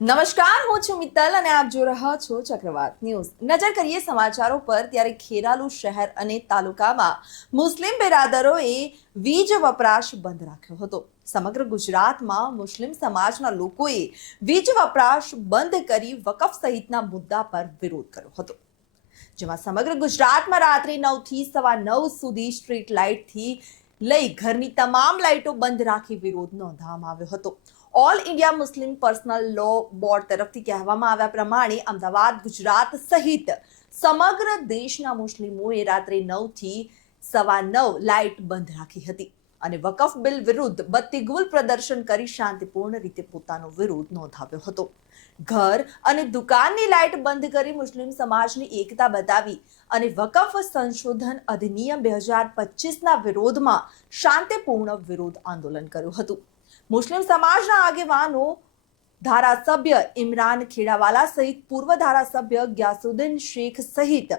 નમસ્કાર, હું છું મિત્તલ અને આપ જો રહ્યા છો ચક્રવાત ન્યૂઝ. નજર કરીએ સમાચારો પર, ત્યારે ખેરાલુ શહેર અને તાલુકામાં મુસ્લિમ બિરાદરોએ વીજ વપરાશ બંધ રાખ્યો હતો. સમગ્ર ગુજરાતમાં મુસ્લિમ સમાજના લોકોએ વીજ વપરાશ બંધ કરી વકફ સહિતના મુદ્દા પર વિરોધ કર્યો હતો. જેમાં સમગ્ર ગુજરાતમાં રાત્રે નવથી સવા નવ સુધી સ્ટ્રીટ લાઇટથી લઈ ઘરની તમામ લાઇટો બંધ રાખી વિરોધ નોંધવામાં આવ્યો હતો. All India Muslim personal law board તરફથી કહેવામાં આવ્યા પ્રમાણે અમદાવાદ, ગુજરાત સહિત સમગ્ર દેશના મુસ્લિમોએ રાત્રે નવથી સવા નવ લાઇટ બંધ રાખી હતી. અને વકફ બિલ વિરુદ્ધ બત્તીગુલ પ્રદર્શન કરી શાંતિપૂર્ણ રીતે પોતાનો વિરોધ નોંધાવ્યો હતો. ઘર અને દુકાનની લાઇટ બંધ કરી મુસ્લિમ સમાજની એકતા બતાવી અને વકફ સંશોધન અધિનિયમ બે હજાર પચીસના વિરોધમાં શાંતિપૂર્ણ વિરોધ આંદોલન કર્યું હતું. મુસ્લિમ સમાજના આગેવાનો ધારાસભ્ય ઇમરાન ખેડાવાલા સહિત પૂર્વ ધારાસભ્ય ગ્યાસુદ્દીન શેખ સહિત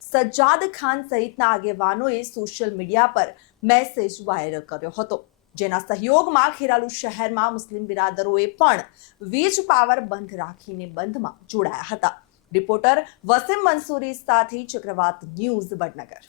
સજ્જાદ ખાન સહિતના આગેવાનોએ સોશિયલ મીડિયા પર મેસેજ વાયરલ કર્યો હતો. જેના સહયોગમાં ખેરાલુ શહેરમાં મુસ્લિમ બિરાદરોએ પણ વીજ પાવર બંધ રાખીને બંધમાં જોડાયા હતા. રિપોર્ટર વસીમ મંસૂરી સાથે ચક્રવાત ન્યૂઝ વડનગર.